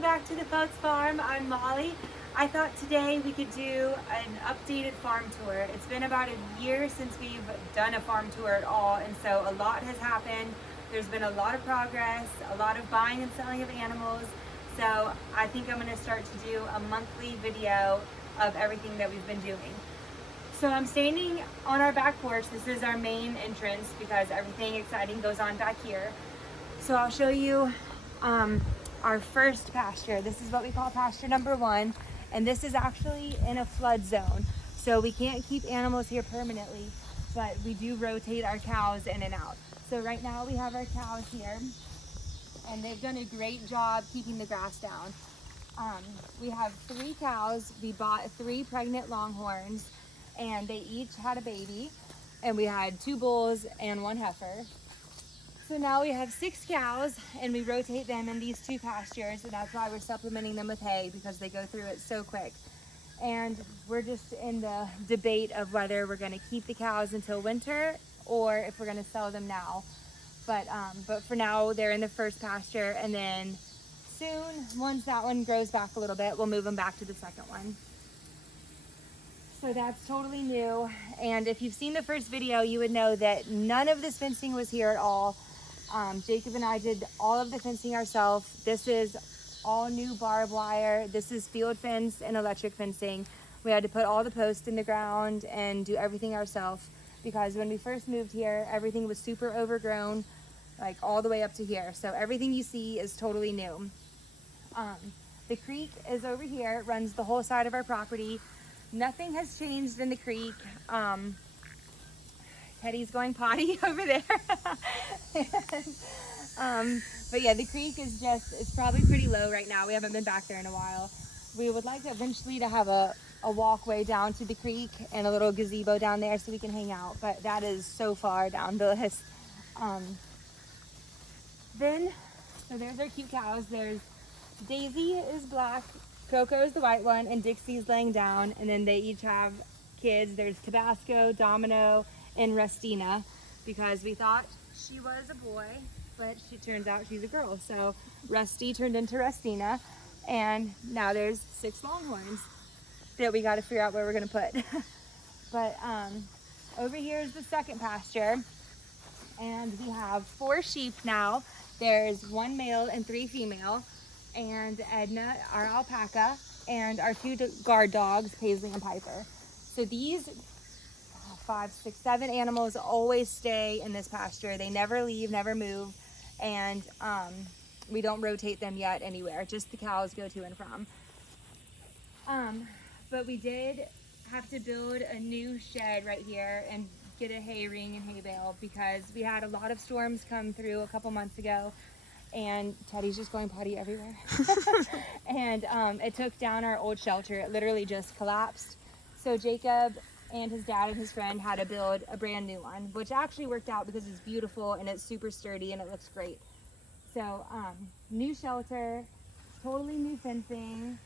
welcome back to the Feltz Farm. I'm Molly. I thought today we could do an updated farm tour. It's been about a year since we've done a farm tour at all, and so a lot has happened. There's been a lot of progress, a lot of buying and selling of animals. So I think I'm going to start to do a monthly video of everything that we've been doing. So I'm standing on our back porch. This is our main entrance because everything exciting goes on back here. So I'll show you our first pasture. This is what we call pasture number 1, and this is actually in a flood zone. So we can't keep animals here permanently, but we do rotate our cows in and out. So right now we have our cows here, and they've done a great job keeping the grass down. We have 3 cows. We bought 3 pregnant longhorns, and they each had a baby, and we had 2 bulls and 1 heifer. So now we have 6 cows, and we rotate them in these 2 pastures, and that's why we're supplementing them with hay, because they go through it so quick. And we're just in the debate of whether we're going to keep the cows until winter or if we're going to sell them now. But for now, they're in the first pasture, and then soon, once that one grows back a little bit, we'll move them back to the second one. So that's totally new, and if you've seen the first video, you would know that none of this fencing was here at all. Jacob and I did all of the fencing ourselves. This is all new barbed wire. This is field fence and electric fencing. We had to put all the posts in the ground and do everything ourselves because when we first moved here, everything was super overgrown, like all the way up to here. So everything you see is totally new. The creek is over here. It runs the whole side of our property. Nothing has changed in the creek. Teddy's going potty over there. But yeah, the creek is it's probably pretty low right now. We haven't been back there in a while. We would like to eventually to have a walkway down to the creek and a little gazebo down there so we can hang out, but that is so far down the list. So there's our cute cows. There's Daisy is black, Coco is the white one, and Dixie's laying down, and then they each have kids. There's Tabasco, Domino, and Rustina, because we thought she was a boy, but she turns out she's a girl. So Rusty turned into Rustina, and now there's 6 longhorns that we got to figure out where we're going to put. But over here is the second pasture, and we have 4 sheep now. There's 1 male and 3 female, and Edna, our alpaca, and our 2 guard dogs, Paisley and Piper. So these 5, 6, 7 animals always stay in this pasture. They never leave, never move, and we don't rotate them yet anywhere. Just the cows go to and from. But we did have to build a new shed right here and get a hay ring and hay bale because we had a lot of storms come through a couple months ago, and Teddy's just going potty everywhere. And it took down our old shelter. It literally just collapsed. So Jacob and his dad and his friend had to build a brand new one, which actually worked out because it's beautiful and it's super sturdy and it looks great. So new shelter, totally new fencing,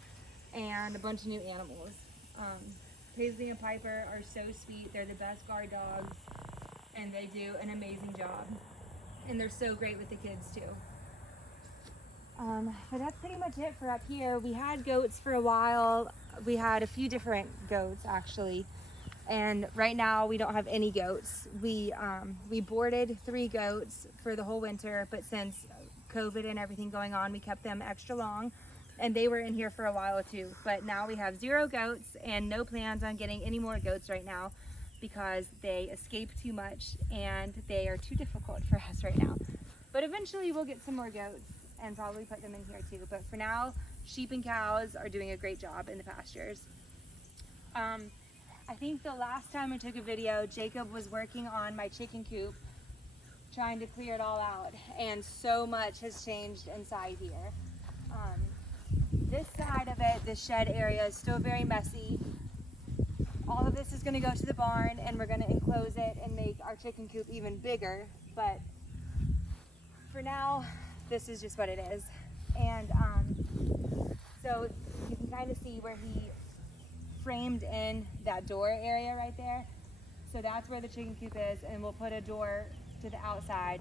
and a bunch of new animals. Paisley and Piper are so sweet. They're the best guard dogs, and they do an amazing job. And they're so great with the kids too. But that's pretty much it for up here. We had goats for a while. We had a few different goats actually. And right now we don't have any goats. We boarded 3 goats for the whole winter, but since COVID and everything going on, we kept them extra long, and they were in here for a while too. But now we have 0 goats and no plans on getting any more goats right now because they escape too much and they are too difficult for us right now. But eventually we'll get some more goats and probably put them in here too. But for now, sheep and cows are doing a great job in the pastures. I think the last time I took a video, Jacob was working on my chicken coop, trying to clear it all out, and so much has changed inside here. This side of it, the shed area, is still very messy. All of this is going to go to the barn, and we're going to enclose it and make our chicken coop even bigger, but for now, this is just what it is. And so you can kind of see where he framed in that door area right there. So that's where the chicken coop is, and we'll put a door to the outside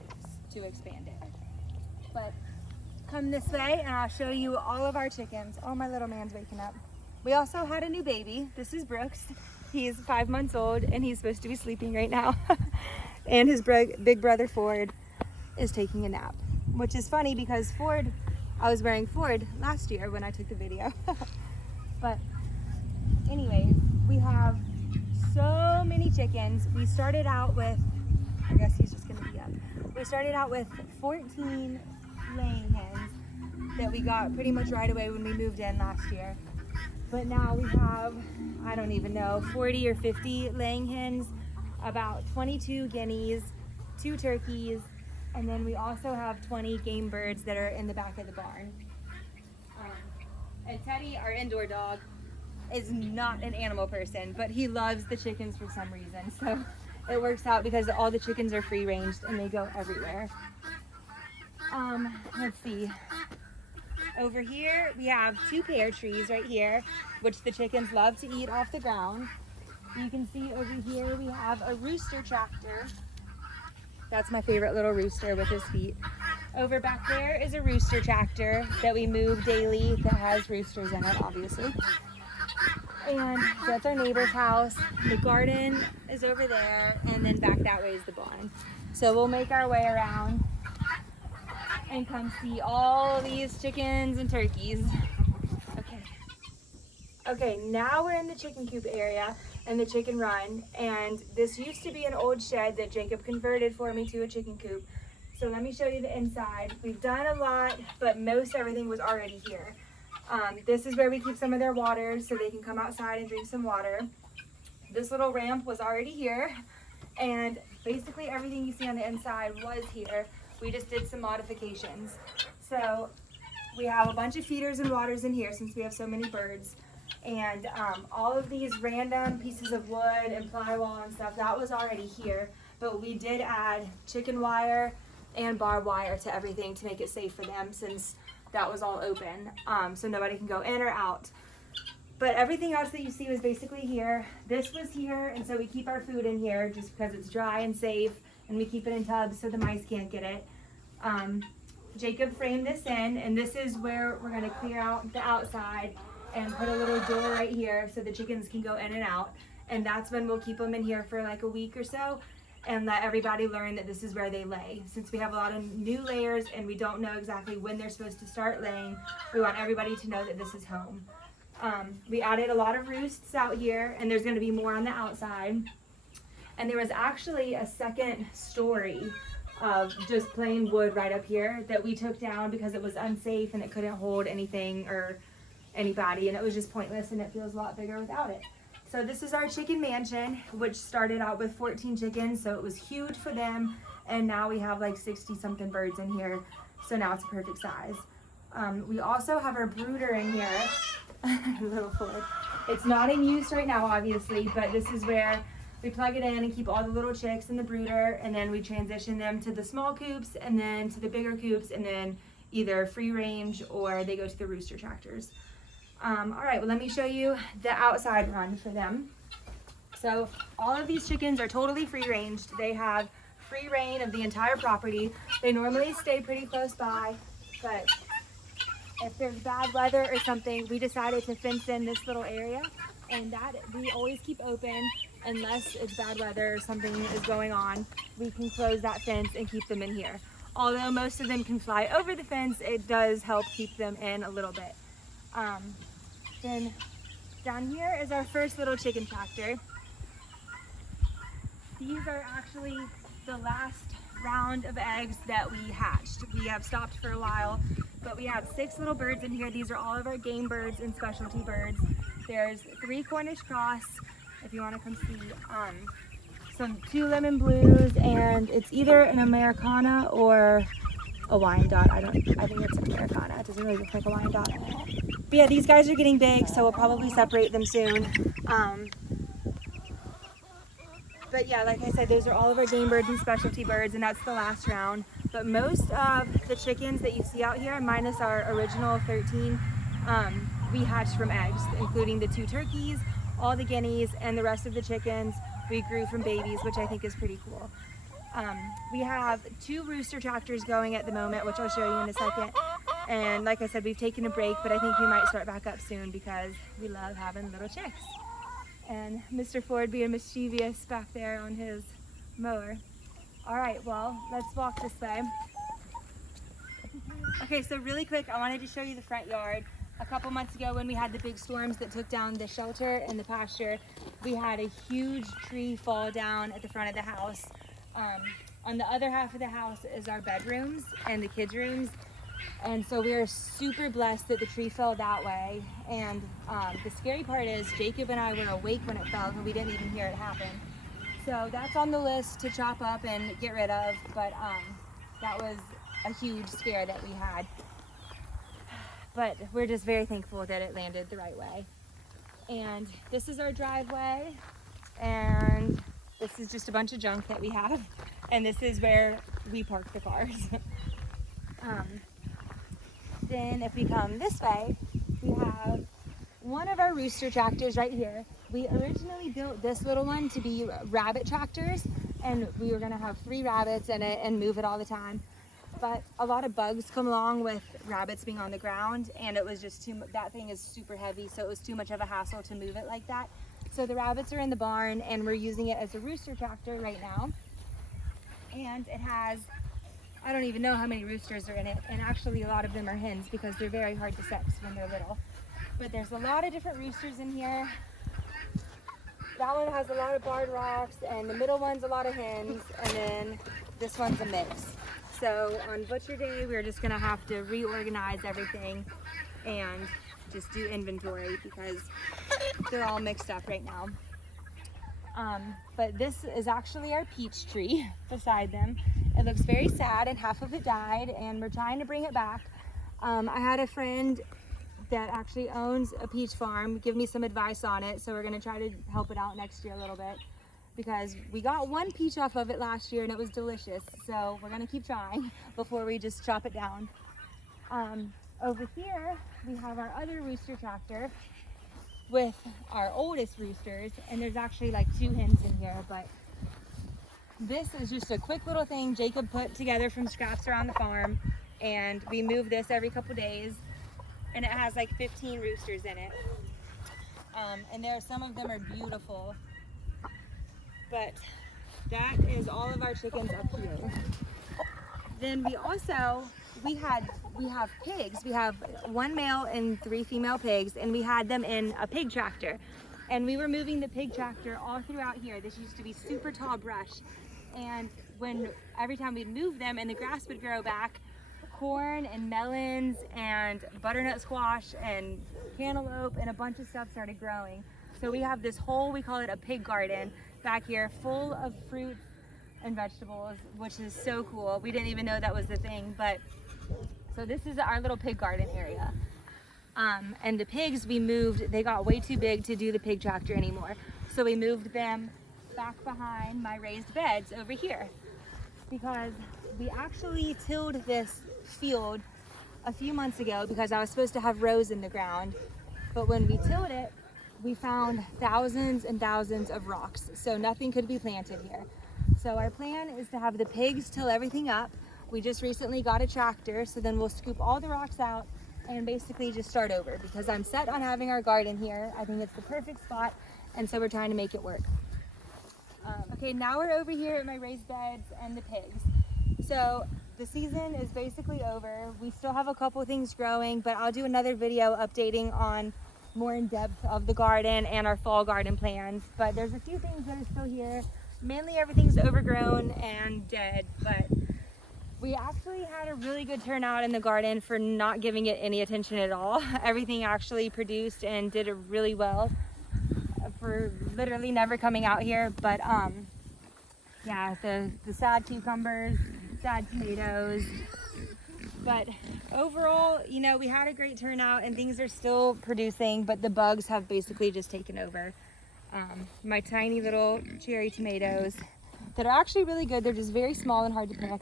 to expand it. But come this way and I'll show you all of our chickens. Oh, my little man's waking up. We also had a new baby. This is Brooks. He's 5 months old and he's supposed to be sleeping right now. And his big brother Ford is taking a nap, which is funny because I was wearing Ford last year when I took the video. But anyways, we have so many chickens. We started out with, I guess he's just gonna be up. We started out with 14 laying hens that we got pretty much right away when we moved in last year. But now we have, I don't even know, 40 or 50 laying hens, about 22 guineas, 2 turkeys, and then we also have 20 game birds that are in the back of the barn. And Teddy, our indoor dog, is not an animal person, but he loves the chickens for some reason. So it works out because all the chickens are free ranged and they go everywhere. Let's see. Over here, we have 2 pear trees right here, which the chickens love to eat off the ground. You can see over here, we have a rooster tractor. That's my favorite little rooster with his feet. Over back there is a rooster tractor that we move daily that has roosters in it, obviously. And that's our neighbor's house. The garden is over there, and then back that way is the barn. So we'll make our way around and come see all these chickens and turkeys. Okay, now we're in the chicken coop area and the chicken run, and this used to be an old shed that Jacob converted for me to a chicken coop. So let me show you the inside. We've done a lot, but most everything was already here. This is where we keep some of their water so they can come outside and drink some water. This little ramp was already here, and basically everything you see on the inside was here. We just did some modifications. So we have a bunch of feeders and waters in here since we have so many birds. And all of these random pieces of wood and plywall and stuff, that was already here. But we did add chicken wire and barbed wire to everything to make it safe for them, since that was all open, so nobody can go in or out. But everything else that you see was basically here. This was here, and so we keep our food in here just because it's dry and safe, and we keep it in tubs so the mice can't get it. Jacob framed this in, and this is where we're gonna clear out the outside and put a little door right here so the chickens can go in and out. And that's when we'll keep them in here for like a week or so and let everybody learn that this is where they lay. Since we have a lot of new layers and we don't know exactly when they're supposed to start laying, we want everybody to know that this is home. We added a lot of roosts out here, and there's gonna be more on the outside. And there was actually a second story of just plain wood right up here that we took down because it was unsafe and it couldn't hold anything or anybody, and it was just pointless, and it feels a lot bigger without it. So this is our chicken mansion, which started out with 14 chickens, so it was huge for them, and now we have like 60 something birds in here, so now it's a perfect size. We also have our brooder in here. Little Ford. It's not in use right now, obviously, but this is where we plug it in and keep all the little chicks in the brooder, and then we transition them to the small coops and then to the bigger coops, and then either free range or they go to the rooster tractors. All right, well, let me show you the outside run for them. So all of these chickens are totally free ranged. They have free reign of the entire property. They normally stay pretty close by, but if there's bad weather or something, we decided to fence in this little area, and that we always keep open unless it's bad weather or something is going on. We can close that fence and keep them in here. Although most of them can fly over the fence, it does help keep them in a little bit. Then down here is our first little chicken tractor. These are actually the last round of eggs that we hatched. We have stopped for a while, but we have 6 little birds in here. These are all of our game birds and specialty birds. There's 3 Cornish cross, if you want to come see, some 2 lemon blues, and it's either an Americana or a Wyandotte. I think it's an Americana. It doesn't really look like a Wyandotte. But yeah, these guys are getting big, so we'll probably separate them soon. But yeah, like I said, those are all of our game birds and specialty birds, and that's the last round. But most of the chickens that you see out here, minus our original 13, we hatched from eggs, including the 2 turkeys, all the guineas, and the rest of the chickens we grew from babies, which I think is pretty cool. We have 2 rooster tractors going at the moment, which I'll show you in a second. And like I said, we've taken a break, but I think we might start back up soon because we love having little chicks. And Mr. Ford being mischievous back there on his mower. All right, well, let's walk this way. Okay, so really quick, I wanted to show you the front yard. A couple months ago when we had the big storms that took down the shelter and the pasture, we had a huge tree fall down at the front of the house. On the other half of the house is our bedrooms and the kids' rooms. And so we are super blessed that the tree fell that way. And the scary part is Jacob and I were awake when it fell and we didn't even hear it happen. So that's on the list to chop up and get rid of, but that was a huge scare that we had. But we're just very thankful that it landed the right way. And this is our driveway, and this is just a bunch of junk that we have, and this is where we park the cars. Then if we come this way, we have one of our rooster tractors right here. We originally built this little one to be rabbit tractors, and we were gonna have 3 rabbits in it and move it all the time. But a lot of bugs come along with rabbits being on the ground, and it was just that thing is super heavy, so it was too much of a hassle to move it like that. So the rabbits are in the barn, and we're using it as a rooster tractor right now. And it has, I don't even know how many roosters are in it, and actually a lot of them are hens because they're very hard to sex when they're little. But there's a lot of different roosters in here. That one has a lot of barred rocks, and the middle one's a lot of hens, and then this one's a mix. So on Butcher Day, we're just gonna have to reorganize everything and just do inventory because they're all mixed up right now. But this is actually our peach tree beside them. It looks very sad and half of it died, and we're trying to bring it back. I had a friend that actually owns a peach farm give me some advice on it, so we're gonna try to help it out next year a little bit, because we got 1 peach off of it last year and it was delicious. So we're gonna keep trying before we just chop it down. Over here, we have our other rooster tractor with our oldest roosters, and there's actually like 2 hens in here, but this is just a quick little thing Jacob put together from scraps around the farm, and we move this every couple days, and it has like 15 roosters in it. And some of them are beautiful. But that is all of our chickens up here. Then we have pigs. We have 1 male and 3 female pigs, and we had them in a pig tractor. And we were moving the pig tractor all throughout here. This used to be super tall brush. And every time we'd move them and the grass would grow back, corn and melons and butternut squash and cantaloupe and a bunch of stuff started growing. So we have this whole, we call it a pig garden back here, full of fruits and vegetables, which is so cool. We didn't even know that was the thing, but so this is our little pig garden area. And the pigs we moved, they got way too big to do the pig tractor anymore. So we moved them back behind my raised beds over here, because we actually tilled this field a few months ago because I was supposed to have rows in the ground. But when we tilled it, we found thousands and thousands of rocks, so nothing could be planted here. So our plan is to have the pigs till everything up. We just recently got a tractor, so then we'll scoop all the rocks out and basically just start over, because I'm set on having our garden here. I think it's the perfect spot, and so we're trying to make it work. Okay, now we're over here at my raised beds and the pigs. So the season is basically over. We still have a couple things growing, but I'll do another video updating on more in depth of the garden and our fall garden plans. But there's a few things that are still here. Mainly everything's overgrown and dead, but we actually had a really good turnout in the garden for not giving it any attention at all. Everything actually produced and did it really well for literally never coming out here. But yeah, the sad cucumbers, sad tomatoes. But overall, you know, we had a great turnout and things are still producing, but the bugs have basically just taken over. My tiny little cherry tomatoes that are actually really good. They're just very small and hard to pick.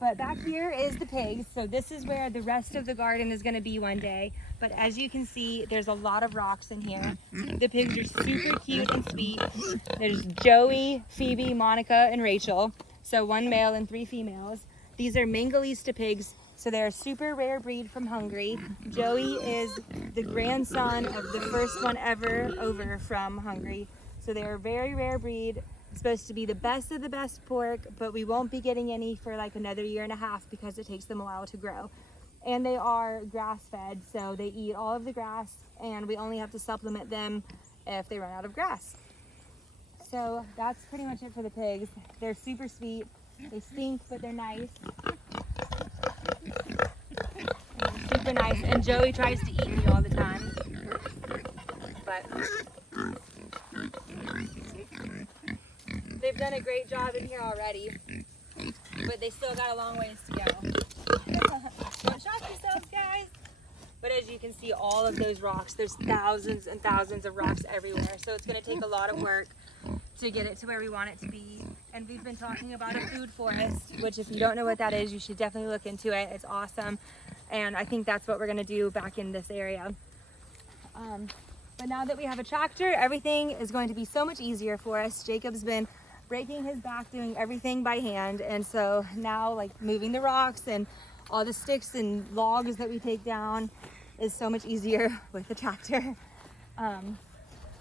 But back here is the pigs. So this is where the rest of the garden is gonna be one day. But as you can see, there's a lot of rocks in here. The pigs are super cute and sweet. There's Joey, Phoebe, Monica, and Rachel. So 1 male and 3 females. These are Mangalitsa pigs. So they're a super rare breed from Hungary. Joey is the grandson of the first one ever over from Hungary. So they're a very rare breed. Supposed to be the best of the best pork, but we won't be getting any for like another 1.5 years because it takes them a while to grow. And they are grass fed, so they eat all of the grass, and we only have to supplement them if they run out of grass. So that's pretty much it for the pigs. They're super sweet. They stink, but they're nice. Super nice, and Joey tries to eat me all the time, but they've done a great job in here already, but they still got a long ways to go. Don't shock yourselves, guys. But as you can see, all of those rocks, there's thousands and thousands of rocks everywhere, so it's going to take a lot of work to get it to where we want it to be. And we've been talking about a food forest, which if you don't know what that is, you should definitely look into it. It's awesome. And I think that's what we're gonna do back in this area. But now that we have a tractor, everything is going to be so much easier for us. Jacob's been breaking his back doing everything by hand. And so now like moving the rocks and all the sticks and logs that we take down is so much easier with the tractor.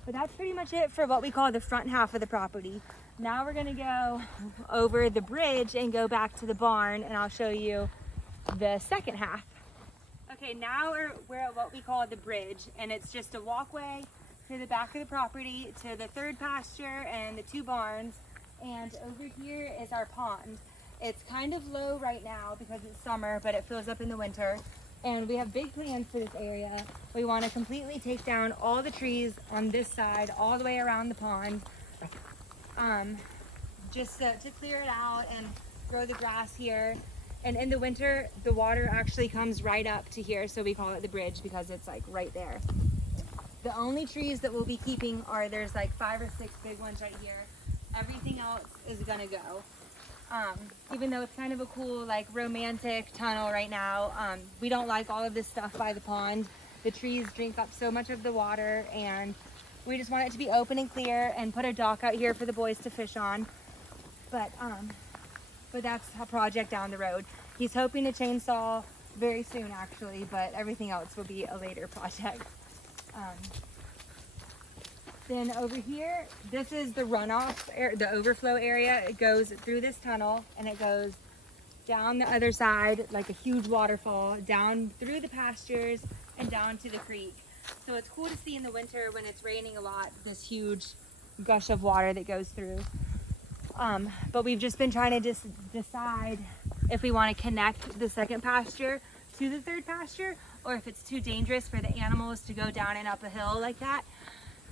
But that's pretty much it for what we call the front half of the property. Now we're gonna go over the bridge and go back to the barn, and I'll show you the second half. Okay, now we're at what we call the bridge, and it's just a walkway to the back of the property to the third pasture and the 2 barns. And over here is our pond. It's kind of low right now because it's summer, but it fills up in the winter. And we have big plans for this area. We want to completely take down all the trees on this side, all the way around the pond, just to clear it out and grow the grass here. And in the winter, the water actually comes right up to here, so we call it the bridge because it's like right there. The only trees that we'll be keeping are, there's like 5 or 6 big ones right here. Everything else is gonna go. Even though it's kind of a cool, like romantic tunnel right now, we don't like all of this stuff by the pond. The trees drink up so much of the water, and we just want it to be open and clear and put a dock out here for the boys to fish on. But that's a project down the road. He's hoping to chainsaw very soon actually, but everything else will be a later project. Then over here, this is the runoff, the overflow area. It goes through this tunnel and it goes down the other side like a huge waterfall, down through the pastures and down to the creek. So it's cool to see in the winter when it's raining a lot, this huge gush of water that goes through. But we've just been trying to decide if we want to connect the second pasture to the third pasture, or if it's too dangerous for the animals to go down and up a hill like that.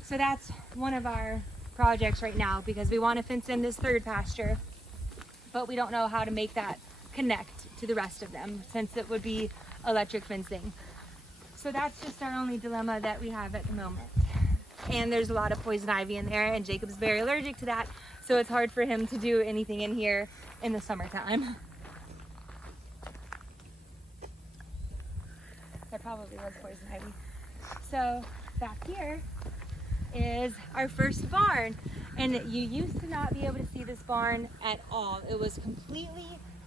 So that's one of our projects right now, because we want to fence in this third pasture, but we don't know how to make that connect to the rest of them since it would be electric fencing. So that's just our only dilemma that we have at the moment. And there's a lot of poison ivy in there, and Jacob's very allergic to that, so it's hard for him to do anything in here in the summertime. There probably was poison ivy. So back here is our first barn, and you used to not be able to see this barn at all. It was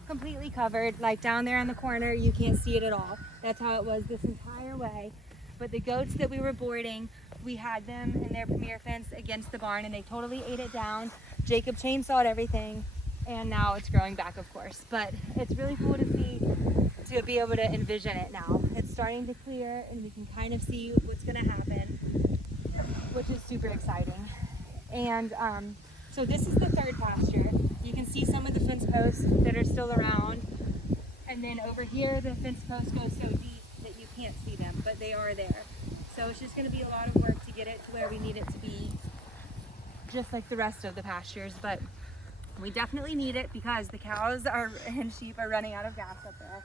completely covered, like down there in the corner you can't see it at all. That's how it was this entire way. But the goats that we were boarding, we had them in their premier fence against the barn, and they totally ate it down. Jacob chainsawed everything, and now it's growing back, of course. But it's really cool to see, to be able to envision it now. It's starting to clear, and we can kind of see what's going to happen, which is super exciting. And so this is the third pasture. You can see some of the fence posts that are still around. And then over here, the fence posts go so deep that you can't see them, but they are there. So it's just going to be a lot of work to get it to where we need it to be, just like the rest of the pastures. But we definitely need it because the cows and sheep are running out of gas up there.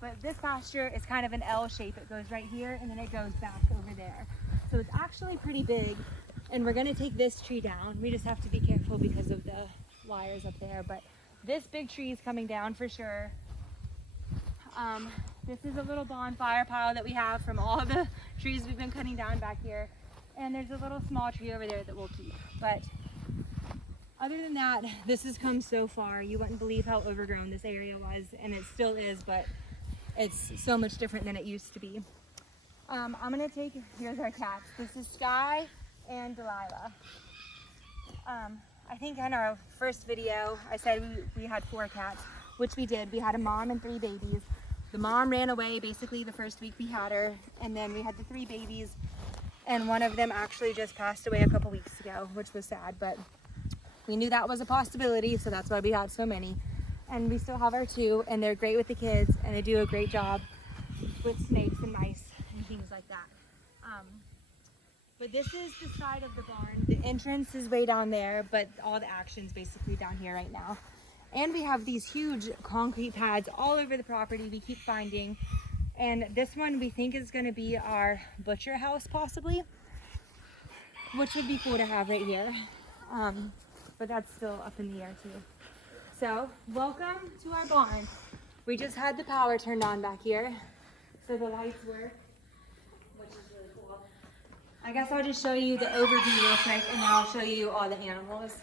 But this pasture is kind of an L shape. It goes right here and then it goes back over there. So it's actually pretty big, and we're going to take this tree down. We just have to be careful because of the wires up there. But this big tree is coming down for sure. This is a little bonfire pile that we have from all the trees we've been cutting down back here. And there's a little small tree over there that we'll keep. But other than that, this has come so far. You wouldn't believe how overgrown this area was, and it still is, but it's so much different than it used to be. I'm gonna take, here's our cats. This is Sky and Delilah. I think in our first video, I said we had 4 cats, which we did. We had a mom and 3 babies. The mom ran away basically the first week we had her, and then we had the 3 babies, and one of them actually just passed away a couple weeks ago, which was sad, but we knew that was a possibility, so that's why we had so many. And we still have our 2, and they're great with the kids, and they do a great job with snakes and mice and things like that. But this is the side of the barn. The entrance is way down there, but all the action's basically down here right now. And we have these huge concrete pads all over the property we keep finding. And this one we think is gonna be our butcher house possibly, which would be cool to have right here. But that's still up in the air too. So welcome to our barn. We just had the power turned on back here, so the lights work, which is really cool. I guess I'll just show you the overview real quick, and then I'll show you all the animals.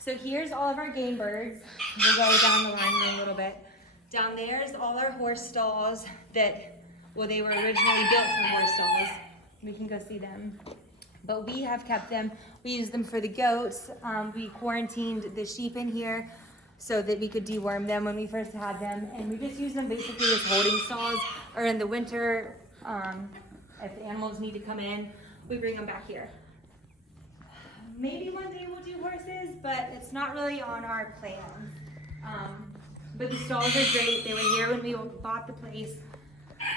So here's all of our game birds. We'll go down the line in a little bit. Down there is all our horse stalls that, well, they were originally built for horse stalls. We can go see them. But we have kept them. We use them for the goats. We quarantined the sheep in here so that we could deworm them when we first had them. And we just use them basically as holding stalls, or in the winter, if the animals need to come in, we bring them back here. Maybe one day we'll do horses, but it's not really on our plans. But the stalls are great. They were here when we bought the place,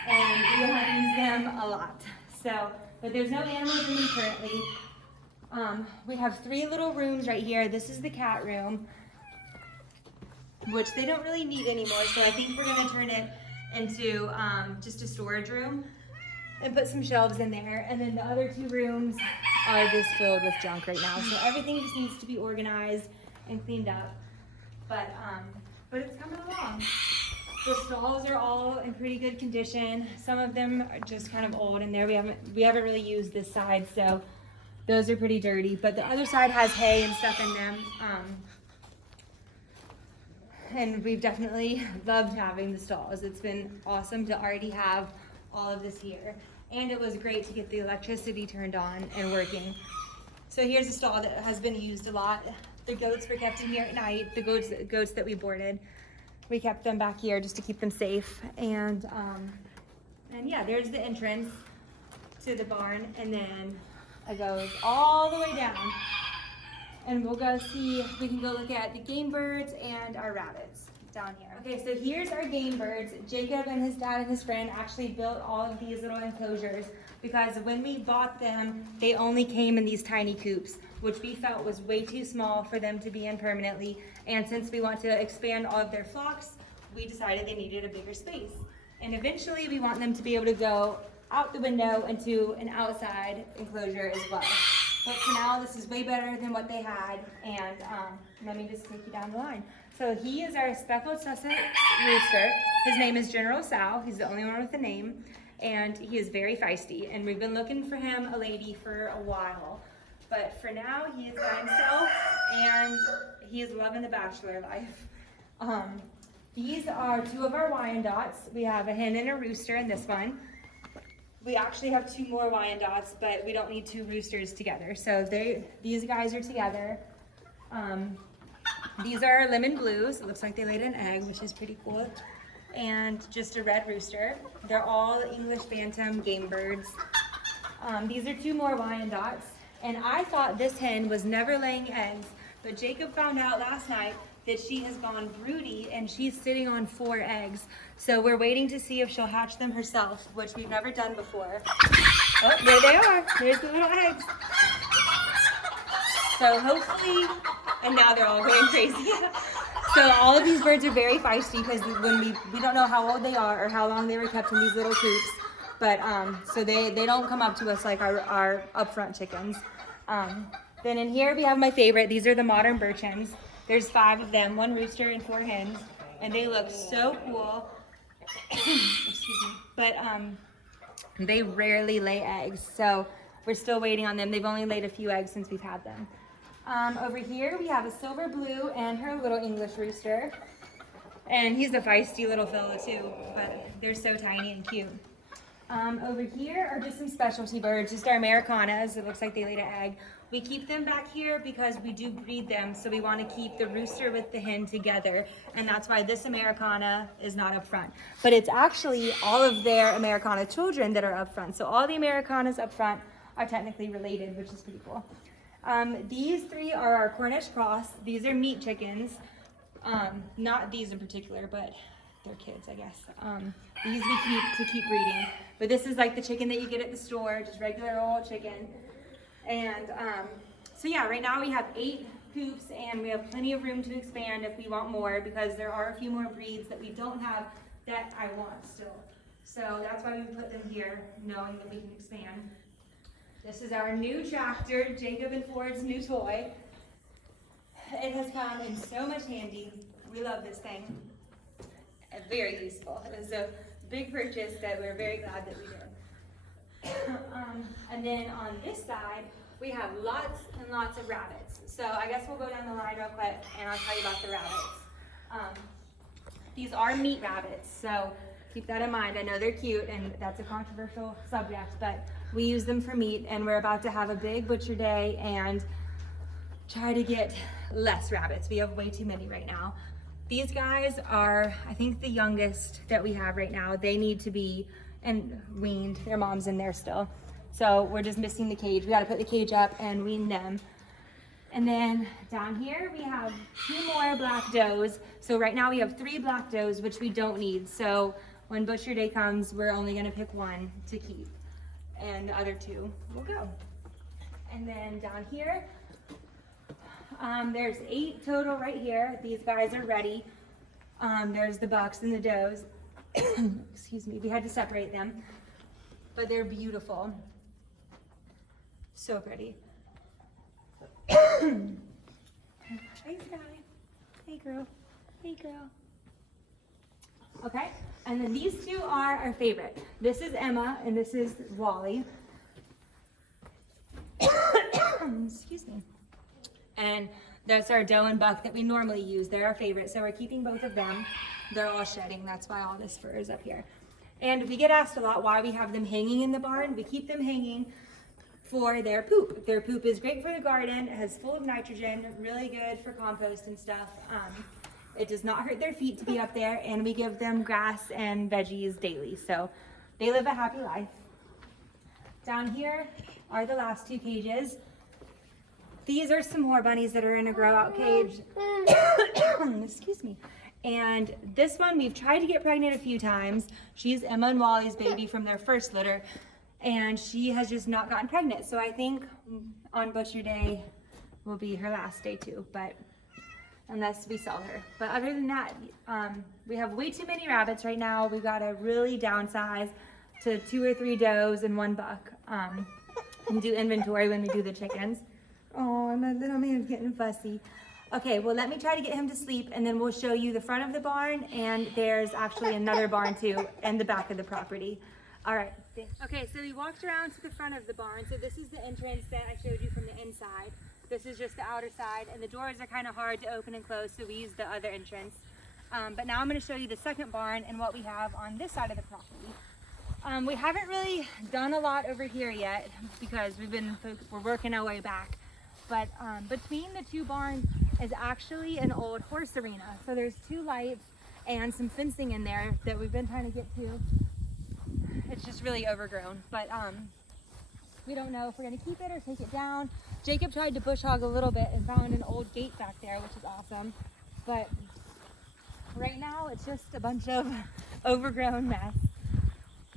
and we have used them a lot. So, but there's no animals in them currently. We have 3 little rooms right here. This is the cat room, which they don't really need anymore. So I think we're gonna turn it into just a storage room and put some shelves in there. And then the other 2 rooms are just filled with junk right now. So everything just needs to be organized and cleaned up. But it's coming along. The stalls are all in pretty good condition. Some of them are just kind of old, and there we haven't really used this side, so those are pretty dirty. But the other side has hay and stuff in them. And we've definitely loved having the stalls. It's been awesome to already have all of this here. And it was great to get the electricity turned on and working. So here's a stall that has been used a lot. The goats were kept in here at night. The goats that we boarded, we kept them back here just to keep them safe. And yeah, there's the entrance to the barn, and then it goes all the way down. And we'll go see, we can go look at the game birds and our rabbits down here. Okay, so here's our game birds. Jacob and his dad and his friend actually built all of these little enclosures because when we bought them, they only came in these tiny coops, which we felt was way too small for them to be in permanently. And since we want to expand all of their flocks, we decided they needed a bigger space. And eventually we want them to be able to go out the window into an outside enclosure as well. But for now, this is way better than what they had. And let me just take you down the line. So he is our speckled Sussex rooster. His name is General Sal. He's the only one with a name. And he is very feisty. And we've been looking for him a lady for a while. But for now, he is by himself, and he is loving the bachelor life. These are 2 of our Wyandottes. We have a hen and a rooster in this one. We actually have 2 more Wyandottes, but we don't need 2 roosters together. So these guys are together. These are lemon blues. It looks like they laid an egg, which is pretty cool. And just a red rooster. They're all English Bantam game birds. These are 2 more Wyandottes. And I thought this hen was never laying eggs, but Jacob found out last night that she has gone broody and she's sitting on 4 eggs. So we're waiting to see if she'll hatch them herself, which we've never done before. Oh, there they are. There's the little eggs. So hopefully, and now they're all going crazy. So all of these birds are very feisty because when we don't know how old they are or how long they were kept in these little coops. But so they don't come up to us like our upfront chickens. Then in here we have my favorite. These are the modern Burchens. There's 5 of them, 1 rooster and 4 hens, and they look so cool. Excuse me. But they rarely lay eggs, so we're still waiting on them. They've only laid a few eggs since we've had them. Over here we have a silver blue and her little English rooster. And he's a feisty little fellow too, but they're so tiny and cute. Over here are just some specialty birds, just our Americanas. It looks like they laid an egg. We keep them back here because we do breed them, so we want to keep the rooster with the hen together, and that's why this Americana is not up front. But it's actually all of their Americana children that are up front. So all the Americanas up front are technically related, which is pretty cool. These three are our Cornish cross. These are meat chickens. Not these in particular, but they're kids, I guess. These we keep to keep breeding. But this is like the chicken that you get at the store, just regular old chicken. And so yeah, right now we have 8 coops and we have plenty of room to expand if we want more, because there are a few more breeds that we don't have that I want still. So that's why we put them here, knowing that we can expand. This is our new tractor, Jacob and Ford's new toy. It has come in so much handy. We love this thing. Very useful. It was a big purchase that we're very glad that we did. And then on this side, we have lots and lots of rabbits. So I guess we'll go down the line real quick and I'll tell you about the rabbits. These are meat rabbits, so keep that in mind. I know they're cute and that's a controversial subject, but we use them for meat, and we're about to have a big butcher day and try to get less rabbits. We have way too many right now. These guys are, I think, the youngest that we have right now. They need to be weaned. Their mom's in there still. So we're just missing the cage. We got to put the cage up and wean them. And then down here we have 2 more black does. So right now we have 3 black does, which we don't need. So when butcher day comes, we're only going to pick 1 to keep, and the other 2 will go. And then down here, there's 8 total right here. These guys are ready. There's the bucks and the does. Excuse me, we had to separate them, but they're beautiful. So pretty. Hey, Sky. Hey, girl. Hey, girl. Okay, and then these 2 are our favorite. This is Emma and this is Wally. Excuse me. And that's our doe and buck that we normally use. They're our favorite, so we're keeping both of them. They're all shedding, that's why all this fur is up here. And we get asked a lot why we have them hanging in the barn. We keep them hanging for their poop. Their poop is great for the garden. It has full of nitrogen, really good for compost and stuff. It does not hurt their feet to be up there, and we give them grass and veggies daily, so they live a happy life. Down here are the last 2 cages. These are some more bunnies that are in a grow out cage. Excuse me. And this one, we've tried to get pregnant a few times. She's Emma and Wally's baby from their first litter, and she has just not gotten pregnant. So I think on butcher day will be her last day too, but unless we sell her. But other than that, we have way too many rabbits right now. We got to really downsize to 2 or 3 does and 1 buck, and do inventory when we do the chickens. Oh, my little man's getting fussy. Okay, well, let me try to get him to sleep, and then we'll show you the front of the barn, and there's actually another barn too, and the back of the property. All right. Okay, so we walked around to the front of the barn. So this is the entrance that I showed you from the inside. This is just the outer side, and the doors are kind of hard to open and close, so we use the other entrance. But now I'm going to show you the second barn and what we have on this side of the property. We haven't really done a lot over here yet because we're working our way back. But between the 2 barns is actually an old horse arena. So there's 2 lights and some fencing in there that we've been trying to get to. It's just really overgrown, but we don't know if we're gonna keep it or take it down. Jacob tried to bush hog a little bit and found an old gate back there, which is awesome. But right now it's just a bunch of overgrown mess.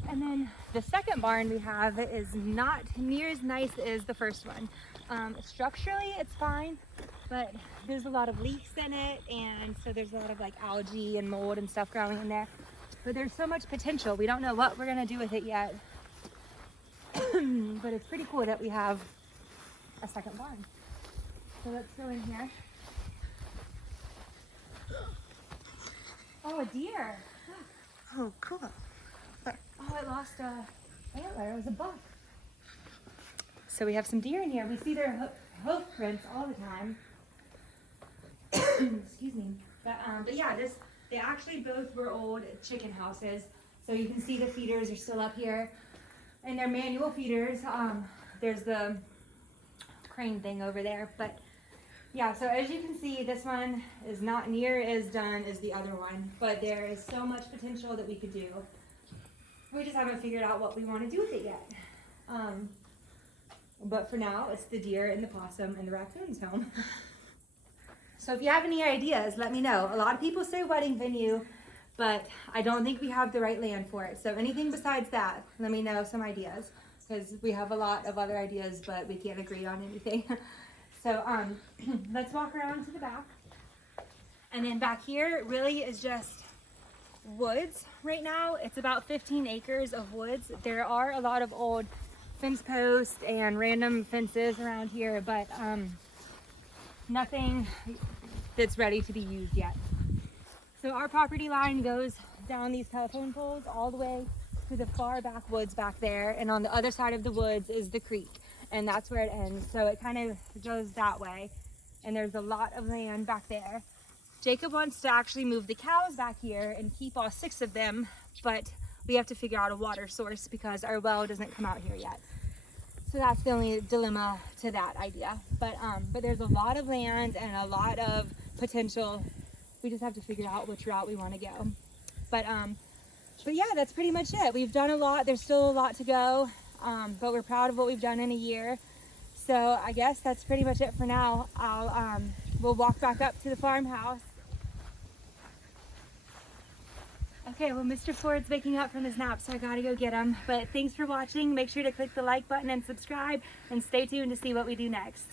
And then the second barn we have is not near as nice as the first one. Structurally it's fine, but there's a lot of leaks in it, and so there's a lot of like algae and mold and stuff growing in there. But there's so much potential. We don't know what we're gonna do with it yet. But it's pretty cool that we have a second barn. So let's go in here. Oh, a deer. Oh, cool. Oh, it lost a antler. It was a buck. So we have some deer in here. We see hoof prints all the time. Excuse me. But yeah, they actually both were old chicken houses. So you can see the feeders are still up here. And they're manual feeders. There's the crane thing over there. But yeah, so as you can see, this one is not near as done as the other one. But there is so much potential that we could do. We just haven't figured out what we want to do with it yet. But for now, it's the deer and the possum and the raccoons home. So if you have any ideas, let me know. A lot of people say wedding venue, but I don't think we have the right land for it. So anything besides that, let me know some ideas, because we have a lot of other ideas, but we can't agree on anything. So let's walk around to the back. And then back here really is just woods right now. It's about 15 acres of woods. There are a lot of old fence posts and random fences around here, but nothing that's ready to be used yet. So our property line goes down these telephone poles all the way to the far back woods back there, and on the other side of the woods is the creek, and that's where it ends. So it kind of goes that way, and there's a lot of land back there. Jacob wants to actually move the cows back here and keep all 6 of them, but we have to figure out a water source because our well doesn't come out here yet. So that's the only dilemma to that idea. But there's a lot of land and a lot of potential. We just have to figure out which route we want to go. But yeah, that's pretty much it. We've done a lot. There's still a lot to go, but we're proud of what we've done in a year. So I guess that's pretty much it for now. We'll walk back up to the farmhouse. Okay, well, Mr. Ford's waking up from his nap, so I gotta go get him. But thanks for watching. Make sure to click the like button and subscribe, and stay tuned to see what we do next.